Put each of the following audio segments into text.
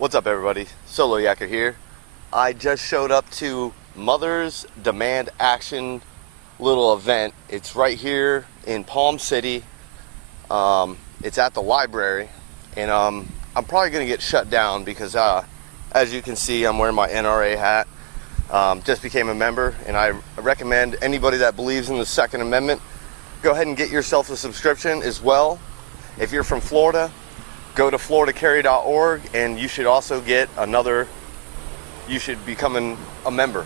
What's up, everybody? Solo Yakker here. I just showed up to Mothers Demand Action little event. It's right here in Palm City. It's at the library, and I'm probably going to get shut down because as you can see, I'm wearing my NRA hat. Just became a member, and I recommend anybody that believes in the Second Amendment, go ahead and get yourself a subscription as well. If you're from Florida, go to floridacarry.org, and you should also get you should become a member.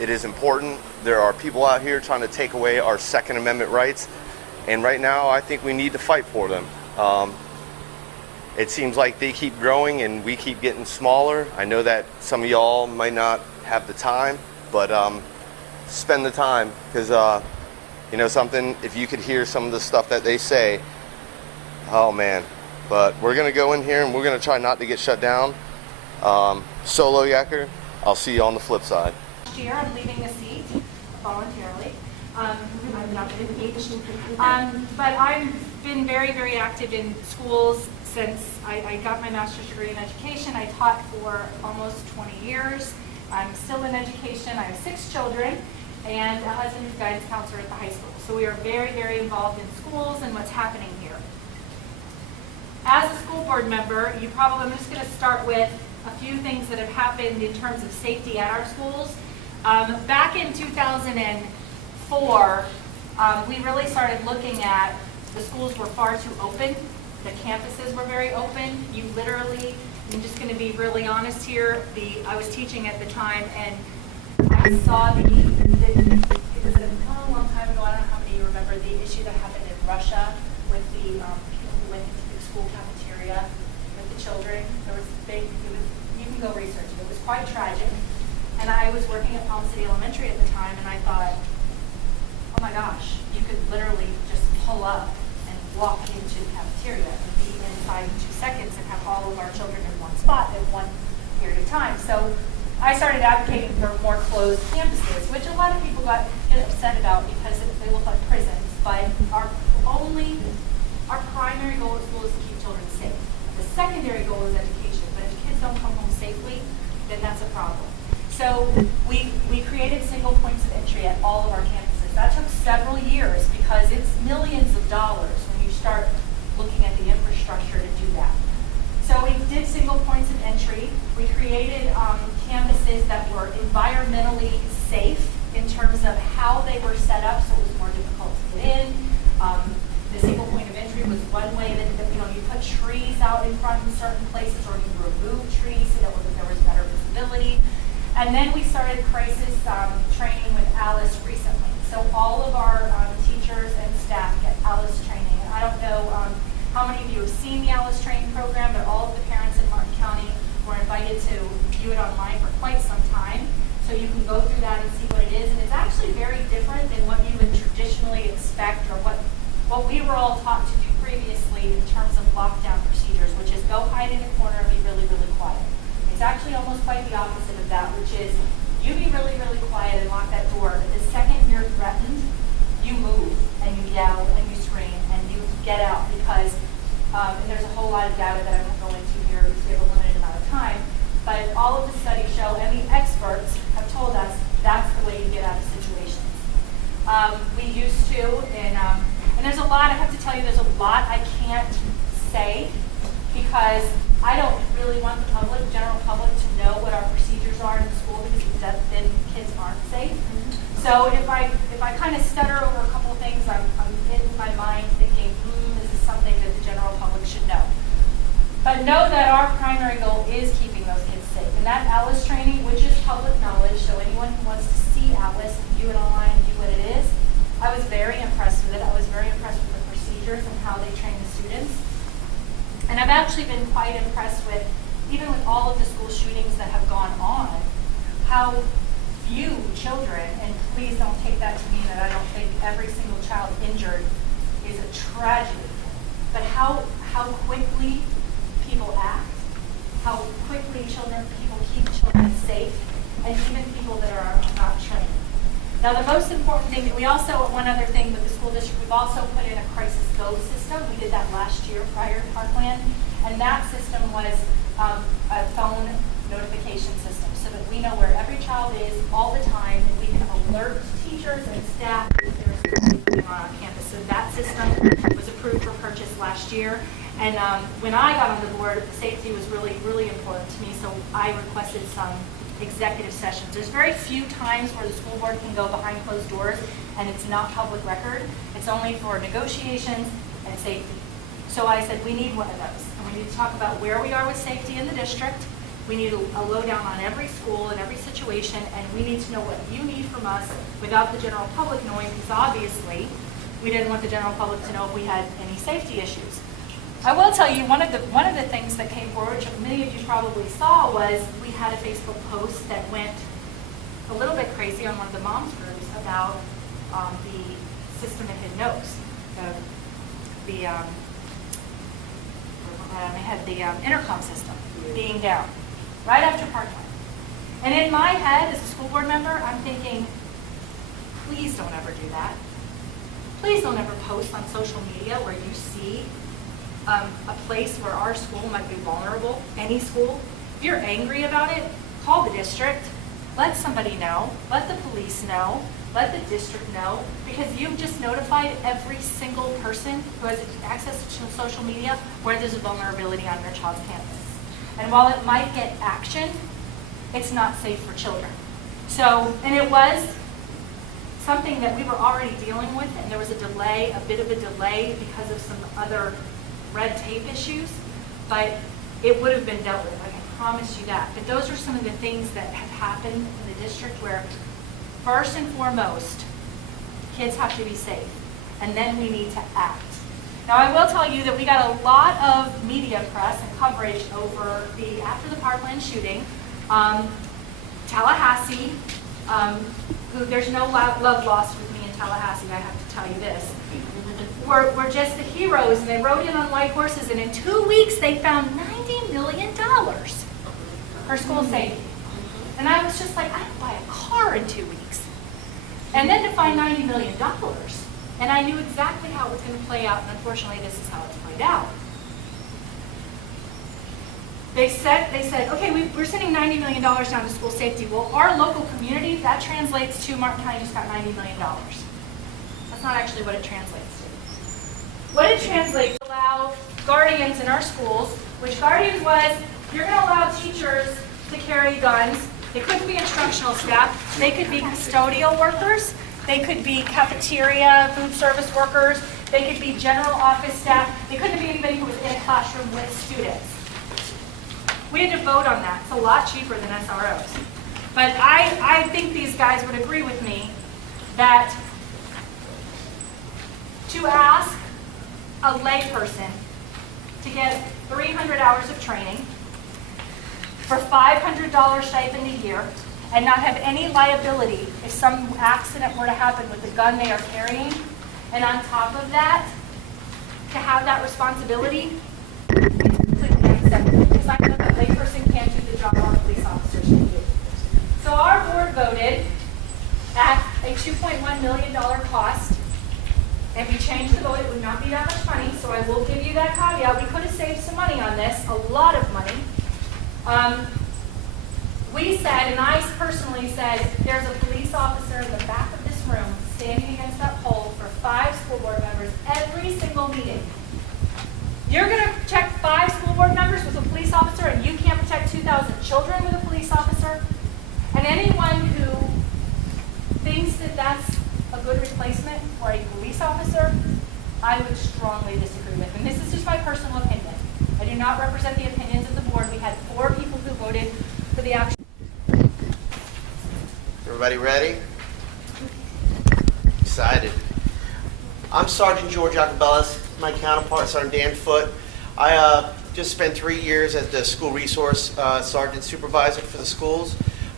It is important. There are people out here trying to take away our Second Amendment rights, and right now I think we need to fight for them. It seems like they keep growing and we keep getting smaller. I know that some of y'all might not have the time, but spend the time, because you know something, if you could hear some of the stuff that they say, oh man. But we're going to go in here and we're going to try not to get shut down. Solo Yakker, I'll see you on the flip side. Last year, I'm leaving the seat voluntarily. I'm not engaged. But I've been very, very active in schools since I got my master's degree in education. I taught for almost 20 years. I'm still in education. I have 6 children and a husband who's guidance counselor at the high school. So we are very, very involved in schools and what's happening here. As a school board member, I'm just going to start with a few things that have happened in terms of safety at our schools. Back in 2004, we really started looking at the schools were far too open. The campuses were very open. You literally, I'm just going to be really honest here, I was teaching at the time, and I saw it was a long time ago, I don't know how many of you remember the issue that happened in Russia with the people who went into the school cafeteria with the children. You can go research it. It was quite tragic. And I was working at Palm City Elementary at the time, and I thought, oh my gosh, you could literally just pull up and walk into the cafeteria and be inside in 2 seconds and have all of our children in one spot at one period of time. So I started advocating for more closed campuses, which a lot of people get upset about because they look like prisons. But our primary goal at school is to keep children safe. The secondary goal is education, but if kids don't come home safely, then that's a problem. So we created single points of entry at all of our campuses. That took several years because it's millions of dollars when you start looking at the infrastructure to do that. So we did single points of entry. We created campuses that were environmentally safe in terms of how they were set up, so it was more difficult to get in. The single point of entry was one way that you put trees out in front in certain places, or you remove trees so that there was better visibility. And then we started crisis training with Alice recently. So all of our teachers and staff get Alice training. And I don't know how many of you have seen the Alice training program, but all of the parents in Martin County were invited to view it online for quite some time. So you can go through that and see what it is. And it's actually very different than what you would traditionally expect, or what we were all taught to do previously in terms of lockdown procedures, which is go hide in a corner and be really, really quiet. It's actually almost quite the opposite of that, which is you be really, really quiet and lock that door, but the second you're threatened, you move and you yell and you scream and you get out, because and there's a whole lot of data that I won't go into here because we have a limited amount of time, but all of the studies show, and the experts have told us, that's the way you get out of situations. We used to, and there's a lot, I have to tell you, there's a lot I can't say because I don't really want the general public to know what our procedures are in the school, because then kids aren't safe. So if I kind of stutter over a couple of things, I'm in my mind thinking, this is something that the general public should know. But know that our primary goal is keeping those kids safe. And that Alice training, which is public knowledge, so anyone who wants to see Alice and view it online and view what it is, I was very impressed with it. I was very impressed with the procedures and how they train the students. And I've actually been quite impressed with, even with all of the school shootings that have gone on, how few children, and please don't take that to mean that I don't think every single child injured is a tragedy, but how quickly people act, how quickly people keep children safe, and even people that are not trained. Now the most important thing, one other thing with the school district, we've also put in a crisis go system. We did that last year prior to Parkland, and that system was a phone notification system so that we know where every child is all the time, and we can alert teachers and staff if there's something going on campus. So that system was approved for purchase last year. And when I got on the board, safety was really, really important to me, so I requested some executive sessions. There's very few times where the school board can go behind closed doors and it's not public record. It's only for negotiations and safety. So I said, we need one of those. And we need to talk about where we are with safety in the district. We need a lowdown on every school and every situation, and we need to know what you need from us without the general public knowing, because obviously we didn't want the general public to know if we had any safety issues. I will tell you, one of the things that came forward, which many of you probably saw, was we had a Facebook post that went a little bit crazy on one of the moms groups about the system at Hidden Oaks. They had the intercom system being down right after part time. And in my head, as a school board member, I'm thinking, please don't ever do that. Please don't ever post on social media where you see a place where our school might be vulnerable, any school. If you're angry about it, call the district, let somebody know, let the police know, let the district know, because you've just notified every single person who has access to social media where there's a vulnerability on your child's campus. And while it might get action, it's not safe for children. So, and it was something that we were already dealing with, and there was a delay, a bit of a delay because of some other red tape issues, but it would have been dealt with, I can promise you that. But those are some of the things that have happened in the district where, first and foremost, kids have to be safe, and then we need to act. Now, I will tell you that we got a lot of media press and coverage over after the Parkland shooting. Tallahassee, who there's no love lost with me in Tallahassee, I have to tell you this. Were just the heroes, and they rode in on white horses, and in 2 weeks they found $90 million for school safety. And I was just like, I could buy a car in 2 weeks. And then to find $90 million. And I knew exactly how it was going to play out, and unfortunately this is how it's played out. They said, okay, we're sending $90 million down to school safety. Well, our local community, that translates to Martin County just got $90 million. That's not actually what it translates to. What it translates to allow guardians in our schools, which guardians was, you're going to allow teachers to carry guns. They couldn't be instructional staff. They could be custodial workers. They could be cafeteria, food service workers. They could be general office staff. They couldn't be anybody who was in a classroom with students. We had to vote on that. It's a lot cheaper than SROs. But I think these guys would agree with me that to ask a layperson to get 300 hours of training for $500 stipend a year and not have any liability if some accident were to happen with the gun they are carrying, and on top of that, to have that responsibility, it's completely unacceptable, because I know that a layperson can't do the job our police officers can do. So our board voted at a $2.1 million cost. If you change the vote, it would not be that much money, so I will give you that caveat. We could have saved some money on this, a lot of money. We said, and I personally said, there's a police officer in the back of this room standing against that pole for 5 school board members every single meeting. You're going to protect 5 school board members with a police officer, and you can't protect 2,000 children with a police officer? And anyone who thinks that that's a good replacement for a police officer, I would strongly disagree with. And this is just my personal opinion. I do not represent the opinions of the board. We had 4 people who voted for the action. Everybody ready? Excited. I'm Sergeant George Acabellas. My counterpart, Sergeant Dan Foote. I just spent 3 years as the school resource sergeant supervisor for the schools.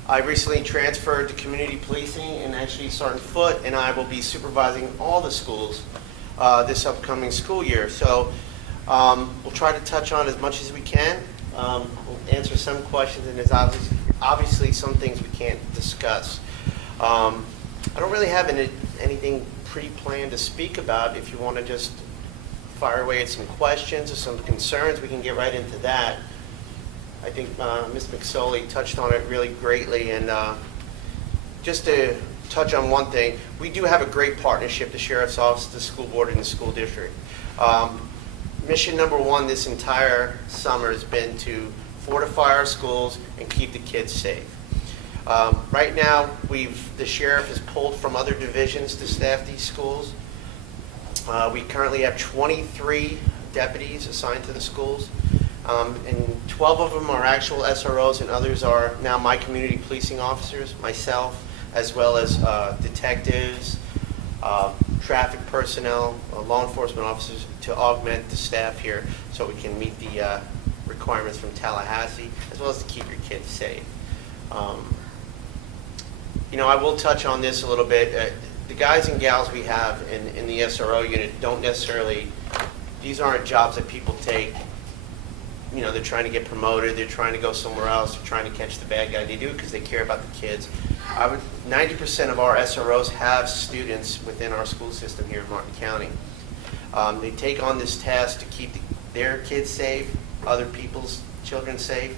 I recently transferred to community policing, and actually Sergeant Foote and I will be supervising all the schools this upcoming school year. So we'll try to touch on as much as we can. We'll answer some questions, and there's obviously some things we can't discuss. I don't really have anything pre-planned to speak about. If you want to just fire away at some questions or some concerns, we can get right into that. I think Ms. McSorley touched on it really greatly, and just to touch on one thing, we do have a great partnership, the Sheriff's Office, the school board, and the school district. Mission number one this entire summer has been to fortify our schools and keep the kids safe. Right now, the sheriff has pulled from other divisions to staff these schools. We currently have 23 deputies assigned to the schools, and 12 of them are actual SROs, and others are now my community policing officers, myself, as well as detectives, traffic personnel, law enforcement officers, to augment the staff here so we can meet the requirements from Tallahassee, as well as to keep your kids safe. I will touch on this a little bit. The guys and gals we have in the SRO unit don't necessarily, these aren't jobs that people take. They're trying to get promoted, they're trying to go somewhere else, they're trying to catch the bad guy. They do it because they care about the kids. 90% of our SROs have students within our school system here in Martin County. They take on this task to keep their kids safe, other people's children safe.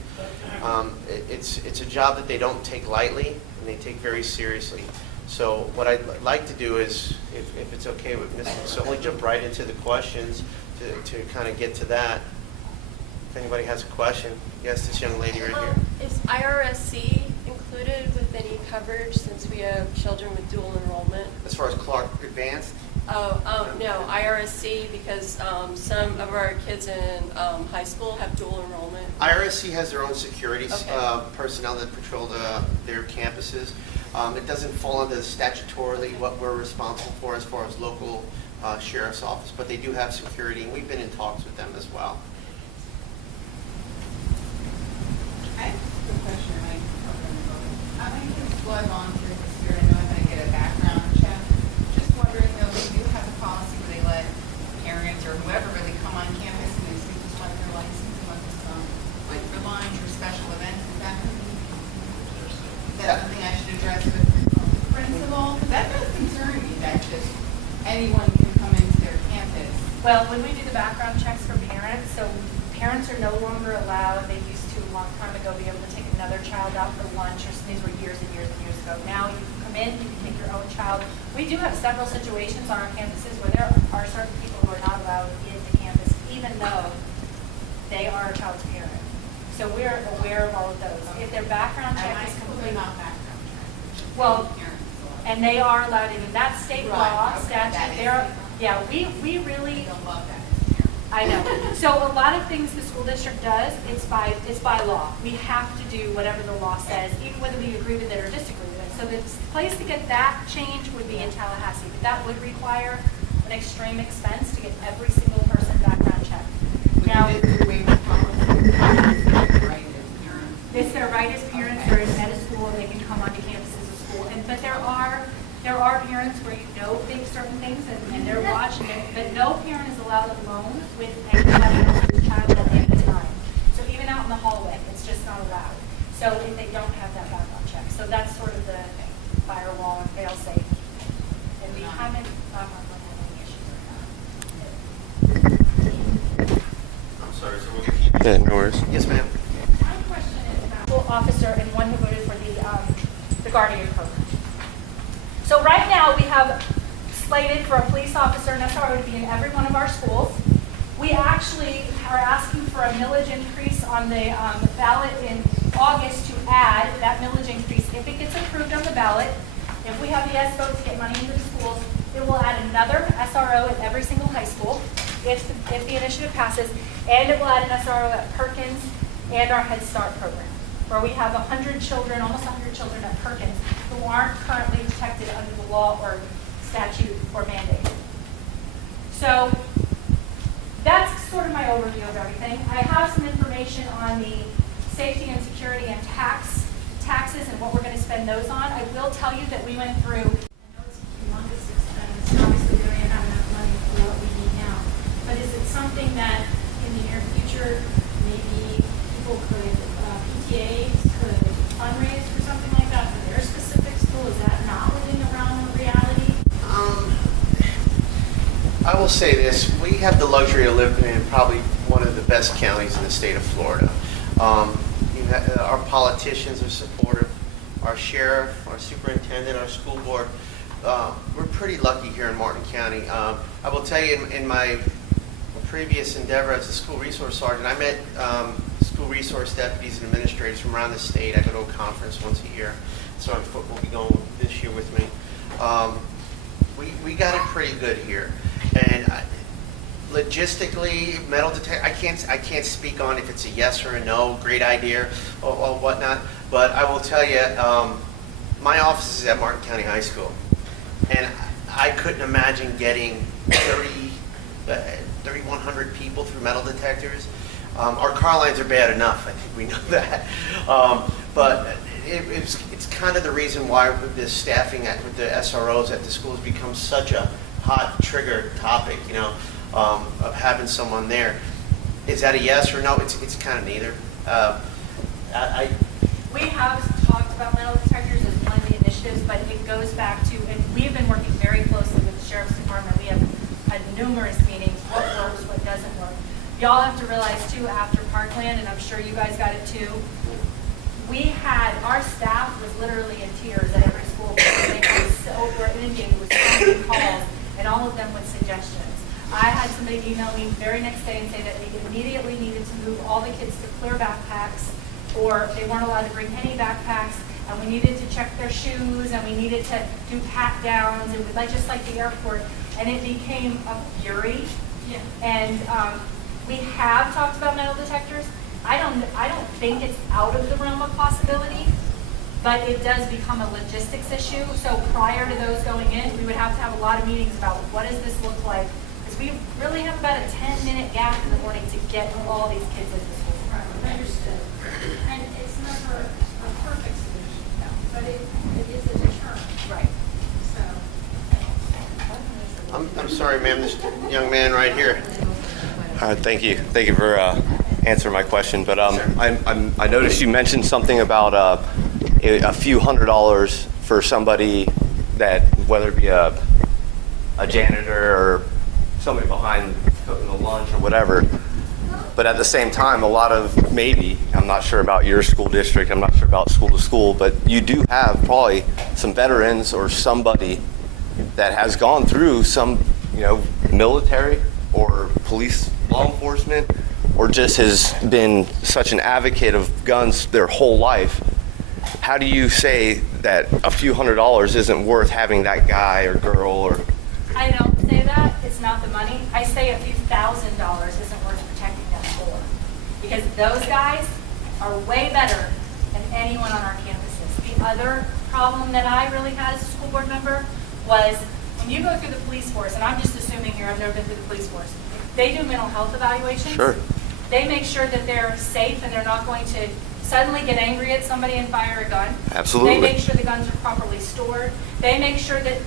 It's a job that they don't take lightly, and they take very seriously. So what I'd like to do is, if it's okay with Ms. McSorley, jump right into the questions to kind of get to that. If anybody has a question. Yes, this young lady right here. Is IRSC included with any coverage since we have children with dual enrollment? As far as Clark Advanced? No, IRSC, because some of our kids in high school have dual enrollment. IRSC has their own security Okay. personnel that patrol their campuses. It doesn't fall under statutorily what we're responsible for as far as local sheriff's office, but they do have security, and we've been in talks with them as well. I have a question. My kids blood volunteers this year. I know I'm going to get a background check. Just wondering, though, they do have a policy where they let parents or whoever really come on campus and they speak just like their license and let them like for lunch or special events. Is that something I should address with the principal? Because that does concern me that just anyone can come into their campus. Well, when we do the background checks for parents, so parents are no longer allowed, they used to a long time ago be able to take another child out for lunch, or these were years and years and years ago. Now you can come in, you can take your own child. We do have several situations on our campuses where there are certain people who are not allowed in the campus, even though they are a child's parent. So we're aware of all of those. If their background check is complete, not background check. well, Parents allowed. and they are allowed in, that's state law, Right, okay, statute, that is there, state law. yeah, we really, I don't love that. I know. So a lot of things the school district does, it's by law. We have to do whatever the law says, even whether we agree with it or disagree with it. So the place to get that change would be in Tallahassee, but that would require an extreme expense to get every single person background checked. Now, it's their right as parents, they're at a school, they can come onto campus as a school. But there are parents where think certain things and they're watching it, but no parent is allowed alone with anybody else's child at any time. So even out in the hallway, it's just not allowed. So if they don't have that background check. So that's sort of the firewall and fail safe. And we haven't run into any issues right now. I'm sorry, so we'll keep. Yeah, no worries. Yes, ma'am. My question is about school officer and one who voted for the Guardian program. So right now we have slated for a police officer and SRO to be in every one of our schools. We actually are asking for a millage increase on the ballot in August to add that millage increase. If it gets approved on the ballot, if we have the yes vote to get money into the schools, it will add another SRO at every single high school if the initiative passes, and it will add an SRO at Perkins and our Head Start program, where we have 100 children, almost 100 children at Perkins who aren't currently protected under the law or statute or mandate. So that's sort of my overview of everything. I have some information on the safety and security and taxes and what we're going to spend those on. I will tell you that we went through, I know it's a humongous expense, obviously we don't have enough money for what we need now, but is it something that in the near future maybe people could, PTAs could fundraise for something like that for their specific school? Is that not within the realm of reality? I will say this, we have the luxury of living in probably one of the best counties in the state of Florida. Our politicians are supportive. Our sheriff, our superintendent, our school board. We're pretty lucky here in Martin County. I will tell you, in my previous endeavor as a school resource sergeant, I met school resource deputies and administrators from around the state. I go to a conference once a year. So will be going this year with me. We got it pretty good here, and logistically, metal detector. I can't speak on if it's a yes or a no. Great idea or whatnot. But I will tell you, my office is at Martin County High School, and I couldn't imagine getting 3,100 people through metal detectors. Our car lines are bad enough. I think we know that. But it's kind of the reason why the staffing with the SROs at the schools becomes such a hot trigger topic, of having someone there. Is that a yes or no? It's kind of neither. We have talked about metal detectors as one of the initiatives, but it goes back to, and we've been working very closely with the Sheriff's Department. We have had numerous meetings, what works, what doesn't work. Y'all have to realize too, after Parkland, and I'm sure you guys got it too, our staff was literally in tears at every school because they were inundated with so many calls, and all of them with suggestions. I had somebody email me the very next day and say that they immediately needed to move all the kids to clear backpacks, or they weren't allowed to bring any backpacks, and we needed to check their shoes, and we needed to do pat downs, and just like the airport, and it became a fury. Yeah. And we have talked about metal detectors. I don't think it's out of the realm of possibility, but it does become a logistics issue. So prior to those going in, we would have to have a lot of meetings about what does this look like, because we really have about a 10-minute gap in the morning to get all these kids into school. Right, understood. And it's never a perfect solution, but it is a deterrent. Right. So. I'm sorry, ma'am. This young man right here. Thank you for answering my question. But I noticed you mentioned something about a few $100s for somebody that, whether it be a janitor or somebody behind cooking the lunch or whatever. But at the same time, a lot of I'm not sure about your school district, I'm not sure about school to school, but you do have probably some veterans or somebody that has gone through some, military or police, law enforcement, or just has been such an advocate of guns their whole life. How do you say that a few $100s isn't worth having that guy or girl or? I don't say that. It's not the money. I say a few $1,000s isn't worth protecting them for. Because those guys are way better than anyone on our campuses. The other problem that I really had as a school board member was when you go through the police force, and I'm just assuming here, I've never been through the police force, they do mental health evaluations. Sure. They make sure that they're safe and they're not going to suddenly get angry at somebody and fire a gun. Absolutely. They make sure the guns are properly stored. They make sure that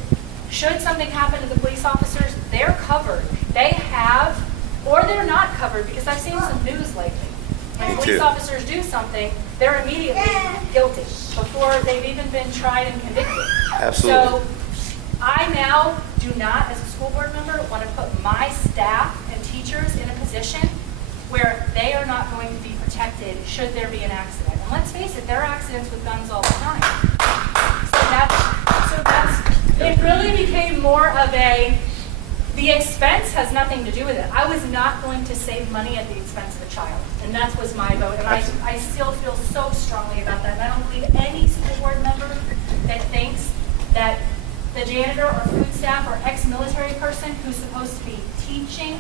should something happen to the police officers, they're covered. They have, or they're not covered, because I've seen some news lately. When Me police too. officers do something, they're immediately guilty before they've even been tried and convicted. Absolutely. So I now do not, as a school board member, want to put my staff and teachers in a position where they are not going to be protected should there be an accident. And let's face it, there are accidents with guns all the time. So it really became more of the expense has nothing to do with it. I was not going to save money at the expense of a child, and that was my vote. And I still feel so strongly about that. And I don't believe any school board member that thinks that the janitor or food staff or ex-military person who's supposed to be teaching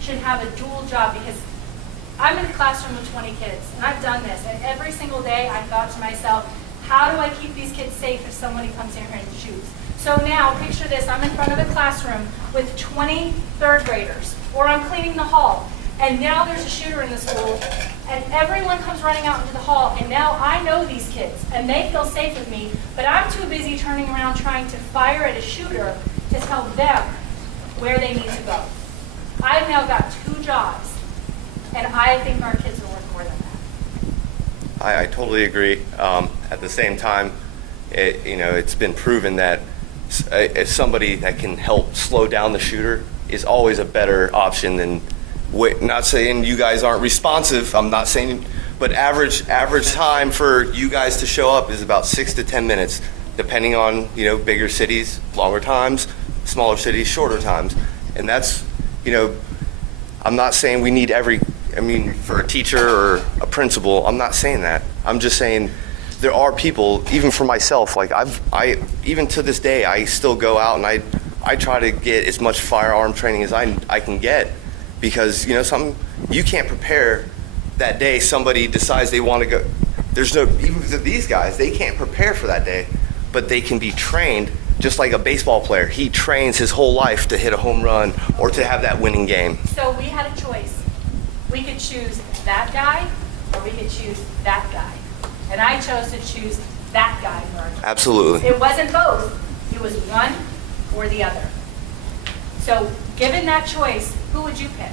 should have a dual job, because I'm in a classroom with 20 kids, and I've done this, and every single day I thought to myself, how do I keep these kids safe if somebody comes in here and shoots? So now, picture this, I'm in front of a classroom with 20 third graders, or I'm cleaning the hall, and now there's a shooter in the school, and everyone comes running out into the hall, and now I know these kids, and they feel safe with me, but I'm too busy turning around trying to fire at a shooter to tell them where they need to go. I've now got 2 jobs, and I think our kids are worth more than that. I totally agree. At the same time, it's been proven that as somebody that can help slow down the shooter is always a better option than not saying you guys aren't responsive. I'm not saying, But average time for you guys to show up is about 6 to 10 minutes, depending on, you know, bigger cities, longer times, smaller cities, shorter times. And that's, you know, I'm not saying we need for a teacher or a principal, I'm not saying that. I'm just saying there are people, even for myself, like I even to this day, I still go out and I try to get as much firearm training as I can get, because, you know, you can't prepare that day somebody decides they want to go. There's no, even these guys, they can't prepare for that day, but they can be trained just like a baseball player. He trains his whole life to hit a home run or to have that winning game. So we had a choice. We could choose that guy or we could choose that guy. And I chose to choose that guy for our team. Absolutely. It wasn't both. It was one or the other. So given that choice, who would you pick?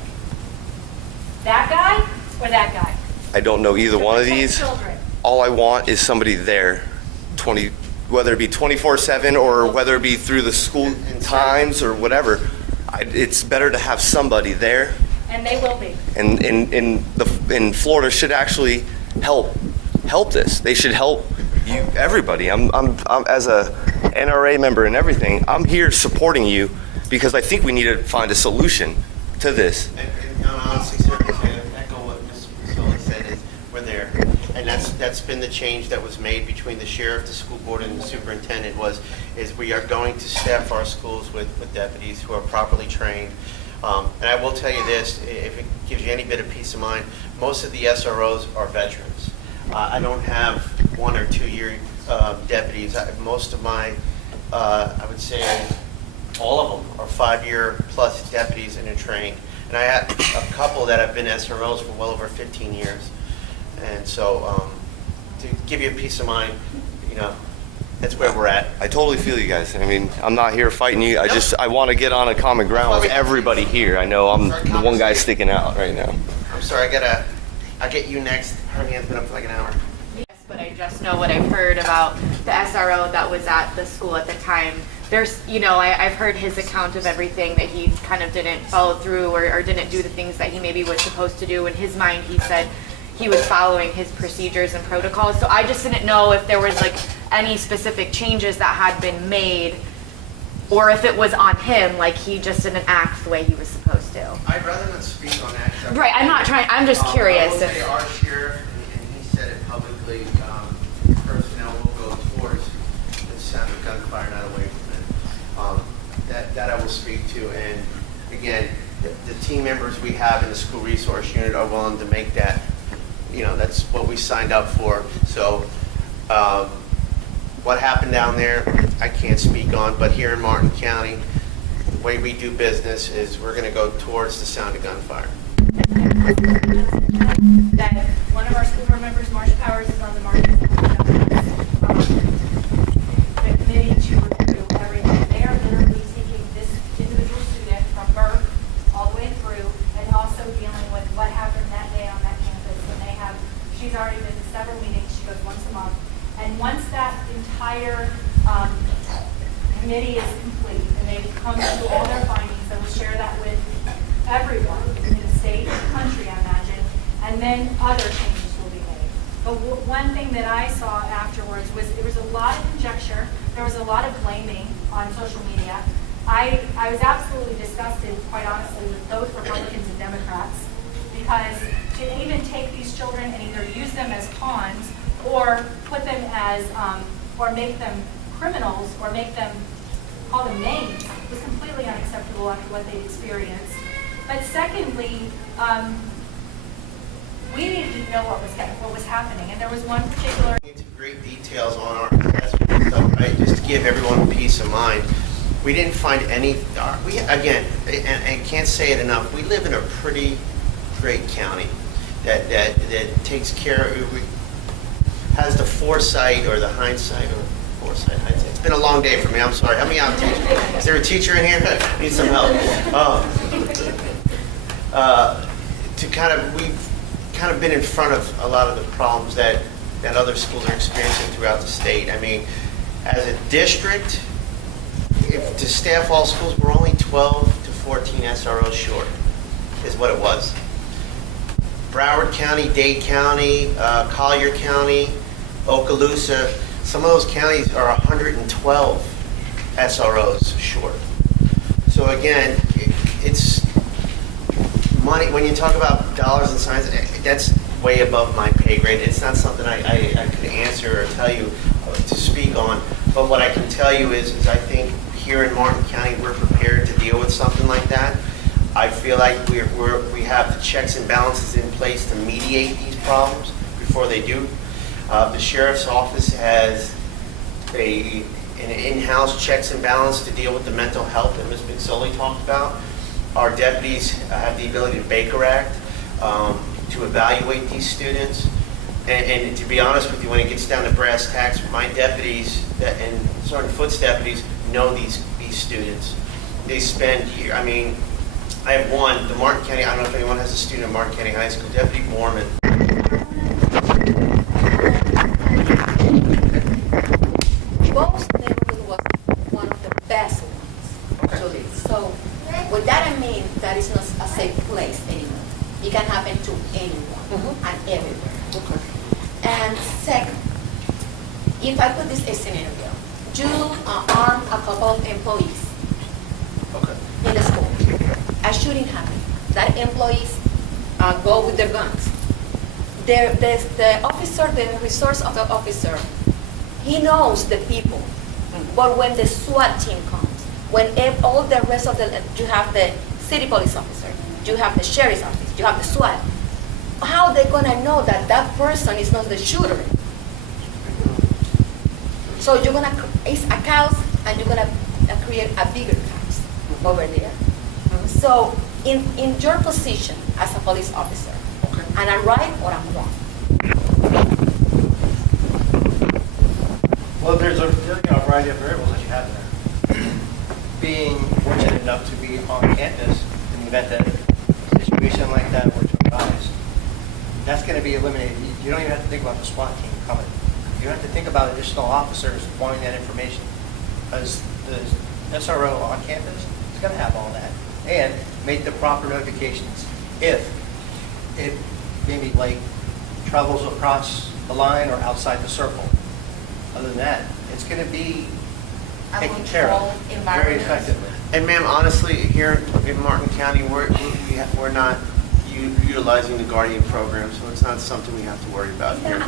That guy or that guy? I don't know either To one of protect these. children. All I want is somebody there, whether it be 24/7 or whether it be through the school times or whatever. It's better to have somebody there. And they will be. And Florida should actually help this. They should help you, everybody. I'm as a NRA member and everything, I'm here supporting you because I think we need to find a solution to this. And honestly, sir, to echo what Mr. Masoli said, is we're there. And that's been the change that was made between the sheriff, the school board, and the superintendent is we are going to staff our schools with deputies who are properly trained. And I will tell you this, if it gives you any bit of peace of mind, most of the SROs are veterans. I don't have 1 or 2 year deputies. Most of my, I would say, all of them are 5-year plus deputies and are trained. And I have a couple that have been SROs for well over 15 years. And so to give you a peace of mind, you know, that's where we're at. I totally feel you guys. I mean, I'm not here fighting you. I want to get on a common ground with everybody here. I know I'm the one guy sticking out right now. I'm sorry, I'll get you next. Her hand's been up for like an hour. Yes, but I just know what I've heard about the SRO that was at the school at the time. There's, you know, I've heard his account of everything, that he kind of didn't follow through or didn't do the things that he maybe was supposed to do. In his mind, he said he was following his procedures and protocols. So I just didn't know if there was like any specific changes that had been made, or if it was on him, like he just didn't act the way he was supposed to. I'd rather not speak on that. Right, I'm not trying, I'm just curious. I will say our sheriff, and he said it publicly, personnel will go towards the sound of gunfire, not away from it. That I will speak to. And again, the team members we have in the school resource unit are willing to make that, you know, that's what we signed up for. So what happened down there, I can't speak on, but here in Martin County, the way we do business is we're going to go towards the sound of gunfire. That one of our school board members, Marcia Powers, is on the market. The committee to review everything. They are literally taking this individual student from birth all the way through, and also dealing with what happened that day on that campus. And they have, she's already been to several meetings. She goes once a month. And once that entire committee is complete and they've come to all their findings, they will share that with everyone in the state and country, I imagine, and then other changes will be made. But one thing that I saw afterwards was there was a lot of conjecture, there was a lot of blaming on social media. I was absolutely disgusted, quite honestly, with both Republicans and Democrats, because to even take these children and either use them as pawns or put them as, or make them criminals, or make them, call them names, was completely unacceptable after what they experienced. But secondly, we needed to know what was happening, and there was one particular. Into great details on our assessment and stuff, right? Just to give everyone peace of mind. We didn't find any. We again, and can't say it enough. We live in a pretty great county that takes care of. Has the foresight or the hindsight or foresight, hindsight. It's been a long day for me. I'm sorry. Help me out, teacher. Is there a teacher in here? I need some help. We've kind of been in front of a lot of the problems that other schools are experiencing throughout the state. I mean, as a district, if to staff all schools, we're only 12 to 14 SROs short, is what it was. Broward County, Dade County, Collier County, Okaloosa, some of those counties are 112 SROs short. So again, it's money. When you talk about dollars and cents, that's way above my pay grade. It's not something I could answer or tell you to speak on. But what I can tell you is I think here in Martin County, we're prepared to deal with something like that. I feel like we have the checks and balances in place to mediate these problems before they do. The sheriff's office has an in-house checks and balance to deal with the mental health that Ms. McSorley talked about. Our deputies have the ability to Baker Act, to evaluate these students. And to be honest with you, when it gets down to brass tacks, my deputies and Sergeant Foote's deputies know these students. They spend here, I mean, I have one, the Martin County, I don't know if anyone has a student at Martin County High School, Deputy Mormon. Both neighborhood was one of the best ones to live. So with that I mean that it's not a safe place anymore. It can happen to anyone and everywhere. And second, if I put this scenario, you arm a couple of employees in the school. A shooting happens. That employees go with their guns. The officer, the resource of the officer, he knows the people. But when the SWAT team comes, when all the rest of you have the city police officer, you have the sheriff's office, you have the SWAT, how are they gonna know that that person is not the shooter? So you're gonna, it's a chaos, and you're gonna create a bigger chaos over there. So in your position as a police officer, and I'm right or I'm wrong? Well, there's a variety of variables that you have there. Being fortunate enough to be on campus in the event that a situation like that were to arise, that's going to be eliminated. You don't even have to think about the SWAT team coming. You don't have to think about additional officers wanting that information, because the SRO on campus is going to have all that and make the proper notifications if it maybe like travels across the line or outside the circle. Other than that, it's going to be taken care of very effectively. And ma'am, honestly, here in Martin County, we're not utilizing the Guardian program, so it's not something we have to worry about here.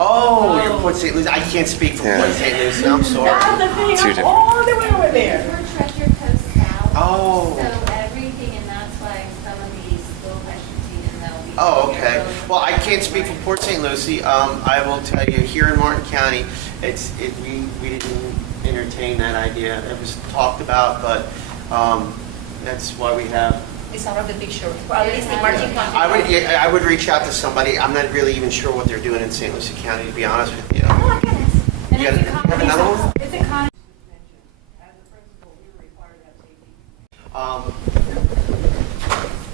Oh, you're Port St. Lucie. I can't speak for Port St. Lucie. I'm sorry. That's the thing, all the way over there. We're Treasure Coast South. Oh. So everything, and that's why some of these school questions even though we. Oh, okay. Well, I can't speak for Port St. Lucie. I will tell you, here in Martin County, we didn't entertain that idea. It was talked about, but that's why we have. It's out of the picture, or at least in Martin County. I would reach out to somebody. I'm not really even sure what they're doing in St. Lucie County, to be honest with you. Oh, my goodness. And You it's have economy. another one? It's economy.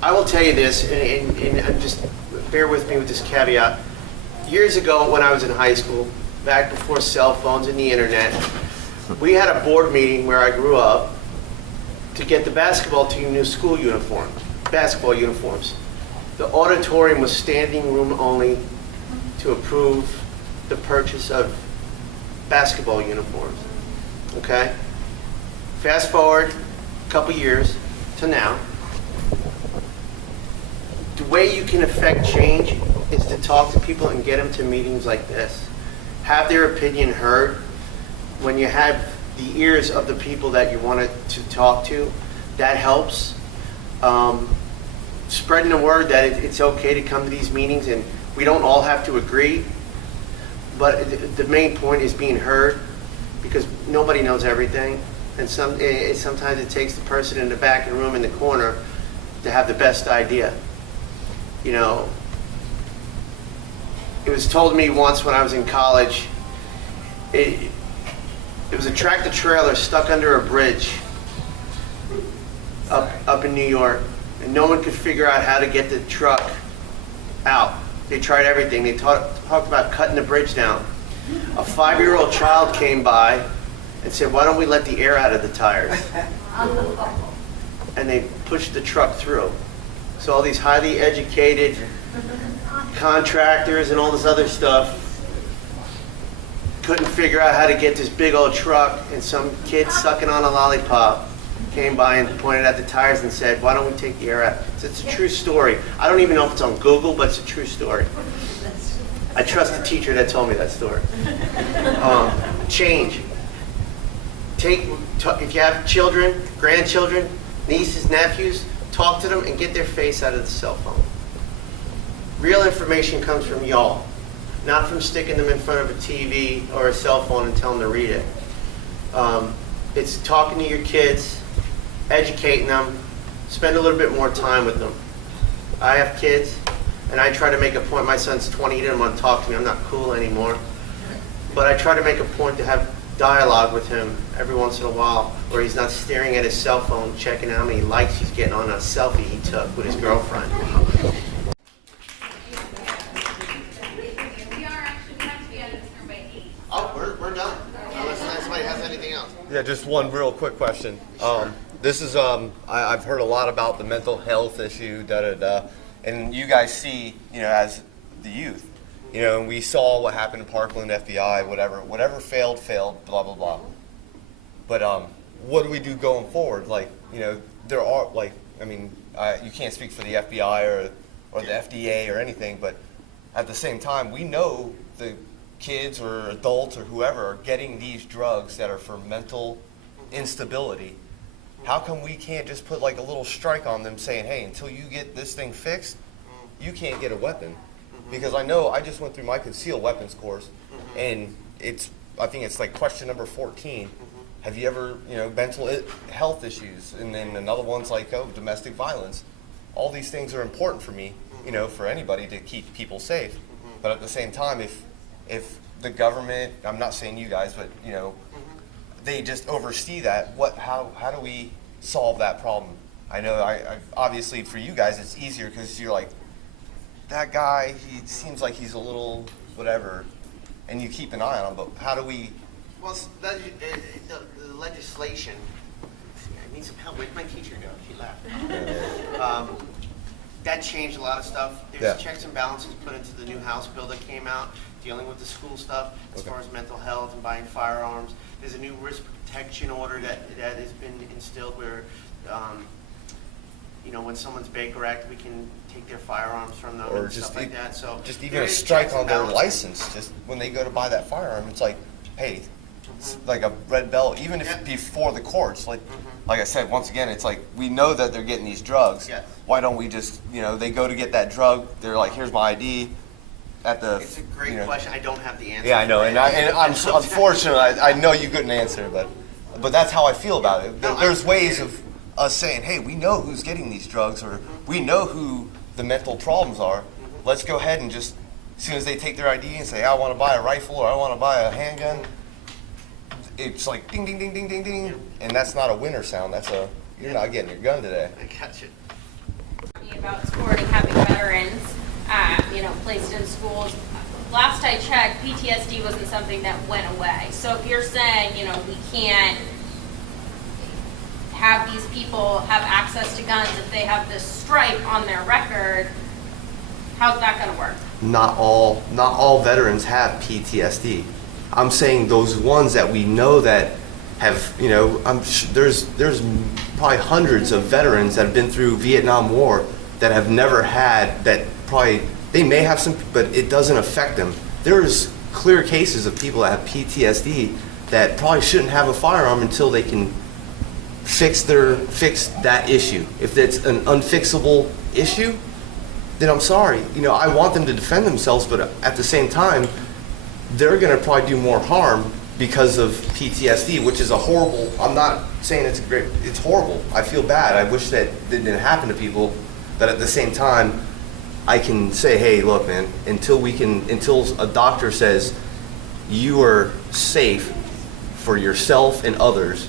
I will tell you this, and just bear with me with this caveat. Years ago, when I was in high school, back before cell phones and the internet, we had a board meeting where I grew up to get the basketball team new school basketball uniforms. The auditorium was standing room only to approve the purchase of basketball uniforms. Okay? Fast forward a couple years to now. The way you can affect change is to talk to people and get them to meetings like this. Have their opinion heard. When you have the ears of the people that you want to talk to, that helps. Spreading the word that it's okay to come to these meetings, and we don't all have to agree, but the main point is being heard, because nobody knows everything, and sometimes it takes the person in the back of the room in the corner to have the best idea. You know, it was told me once when I was in college, it was a tractor trailer stuck under a bridge up in New York, and no one could figure out how to get the truck out. They tried everything. They talked about cutting the bridge down. A 5-year-old child came by and said, "Why don't we let the air out of the tires?" And they pushed the truck through. So all these highly educated contractors and all this other stuff couldn't figure out how to get this big old truck, and some kid sucking on a lollipop came by and pointed at the tires and said, "Why don't we take the air out?" It's a true story. I don't even know if it's on Google, but it's a true story. I trust the teacher that told me that story. Change. If you have children, grandchildren, nieces, nephews, talk to them and get their face out of the cell phone. Real information comes from y'all, not from sticking them in front of a TV or a cell phone and telling them to read it. It's talking to your kids, educating them, spend a little bit more time with them. I have kids, and I try to make a point. My son's 20, he didn't want to talk to me. I'm not cool anymore. But I try to make a point to have dialogue with him every once in a while, where he's not staring at his cell phone, checking how many likes he's getting on a selfie he took with his girlfriend. We have to be out of this room by 8. Oh, we're done. Unless somebody has anything else. Yeah, just one real quick question. This is I've heard a lot about the mental health issue, and you guys see, as the youth, and we saw what happened in Parkland, FBI, whatever failed, blah blah blah. But what do we do going forward? Like, there are you can't speak for the FBI or the FDA or anything, but at the same time, we know the kids or adults or whoever are getting these drugs that are for mental instability. How come we can't just put like a little strike on them saying, hey, until you get this thing fixed, you can't get a weapon? Because I know I just went through my concealed weapons course, and I think it's like question number 14. Have you ever, mental health issues? And then another one's like, domestic violence. All these things are important for me, for anybody to keep people safe. But at the same time, if the government, I'm not saying you guys, but they just oversee that, how do we solve that problem? I know I obviously for you guys it's easier because you're like, that guy, he seems like he's a little whatever, and you keep an eye on him, but how do we? Well, the legislation, I need some help. Where'd my teacher go? She left. That changed a lot of stuff. There's checks and balances put into the new House bill that came out, dealing with the school stuff as far as mental health and buying firearms. There's a new risk protection order that has been instilled where, when someone's Baker Act, we can take their firearms from them Or and just stuff like that. So just even there a is strike checks and on their balances. license, just when they go to buy that firearm, it's like, hey, it's like a red belt, even if before the courts, like I said, once again, it's like, we know that they're getting these drugs. Yes. Why don't we just, they go to get that drug, they're like, here's my ID at the. It's a great question. I don't have the answer. Yeah, I know, for and it. I'm unfortunate. I know you couldn't answer, but that's how I feel about it. There's ways of us saying, hey, we know who's getting these drugs, or we know who the mental problems are. Let's go ahead and just, as soon as they take their ID and say, I want to buy a rifle or I want to buy a handgun, it's like ding, ding, ding, ding, ding, ding, and that's not a winner sound. That's you're not getting your gun today. I got you. Talking about supporting having veterans, placed in schools. Last I checked, PTSD wasn't something that went away. So if you're saying, we can't have these people have access to guns if they have this stripe on their record, how's that going to work? Not all veterans have PTSD. I'm saying those ones that we know that have, there's probably hundreds of veterans that have been through Vietnam War that have never had that. Probably they may have some, but it doesn't affect them. There's clear cases of people that have PTSD that probably shouldn't have a firearm until they can fix that issue. If it's an unfixable issue, then I'm sorry. I want them to defend themselves, but at the same time, they're going to probably do more harm because of PTSD, which is a horrible. I'm not saying it's great. It's horrible. I feel bad. I wish that it didn't happen to people, but at the same time, I can say, hey, look, man, until a doctor says you are safe for yourself and others,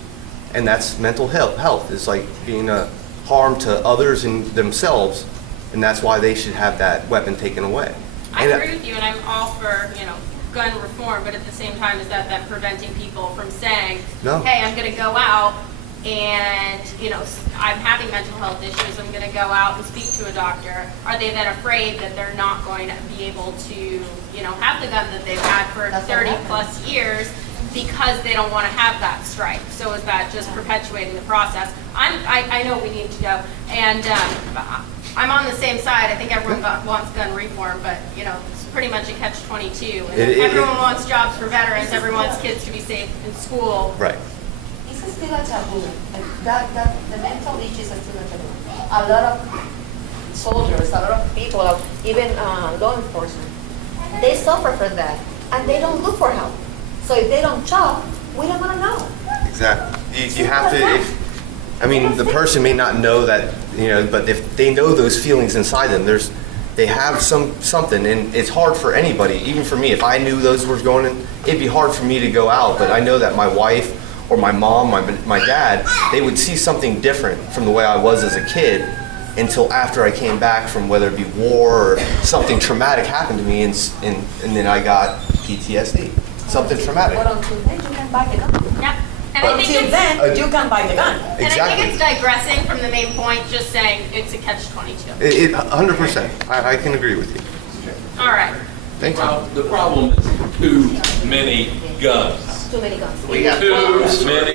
and that's mental health. It's like being a harm to others and themselves, and that's why they should have that weapon taken away. I agree with you, and I'm all for, gun reform, but at the same time, is that preventing people from saying, No. hey, I'm going to go out and, you know, I'm having mental health issues, I'm going to go out and speak to a doctor, are they then afraid that they're not going to be able to, you know, have the gun that they've had for 30 plus years because they don't want to have that strike? So is that just perpetuating the process? I know we need to go, and I'm on the same side. I think everyone wants gun reform, but, you know, it's pretty much a catch-22. And everyone wants jobs for veterans, everyone wants kids to be safe in school. Right. It's still a taboo. The mental issues are still a taboo. A lot of soldiers, a lot of people, even law enforcement, they suffer from that, and they don't look for help. So if they don't talk, we don't want to know. Exactly. You have to, I mean, the person may not know that, you know, but if they know those feelings inside them, they have something, and it's hard for anybody, even for me. If I knew those were going in, it'd be hard for me to go out, but I know that my wife or my mom, my dad, they would see something different from the way I was as a kid until after I came back from whether it be war or something traumatic happened to me, and then I got PTSD. Something traumatic. But until then, you can buy the gun. Yep. And I think Until then, you can buy the gun. And I think it's digressing from the main point, just saying it's a catch-22. It 100%. I can agree with you. All right. Thank you. Well, the problem is too many guns. Too many guns. We have Too many